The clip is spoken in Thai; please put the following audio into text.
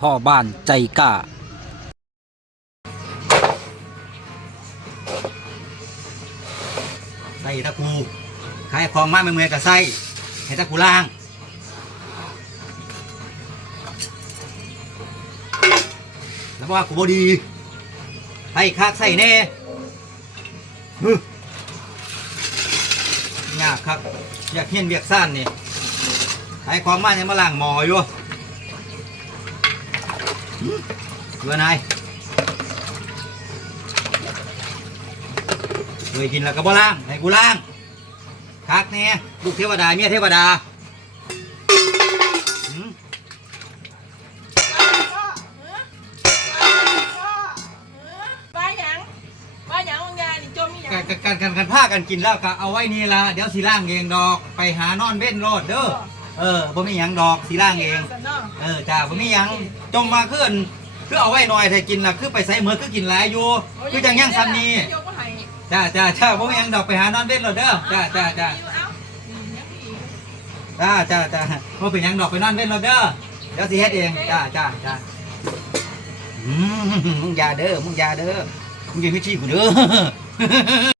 พ่อบ้านใจกล้า ใส่ตะกูขายของมาเมื่อยๆกับใส่ให้ตะกูล่างแล้วว่ากูบดีใส่คักใส่แน่ฮึยากครับอยากเฮียนเบียกซ่านนี่ขายของมาเนี่ยมาล่างหมออยู่ หึเบื่อนายเคยกินแล้วก็บ่ล่างให้กูล่างคักแน่ลูกเทวดาเมียเทวดาหืมบ้าหยังบ้าหยังวางยานจมีหยังกันกันกันกันผ้ากันกินแล้วก็เอาไว้นี่ละเดี๋ยวสีล่างเองดอก ไปหานอนเว้นโลดเด้อ เออบ่มีหยังดอกสีล่างเอง สันเนาะเออจ้าบ่มีหยังจมมาขึ้นคือเอาไว้หน่อยถ้ากินละคือไปใส่เหมือคือกินหลายอยู่คือจังยังซ้ำนี้ยกมาให้จ้าจ้าจ้าบ่มีหยังดอกไปหานอนเว้นโลดเด้อจ้าจ้าจ้า เอ้อืมยังอีกจ้าจ้าจ้าบ่เป็นหยังดอกไปนอนเว้นโลดเด้อเดี๋ยวสิเฮ็ดเองจ้าจ้าจ้าอืมมึงอย่าเด้อมึงอย่าเด้อมึงอย่าพิชีกูเด้อ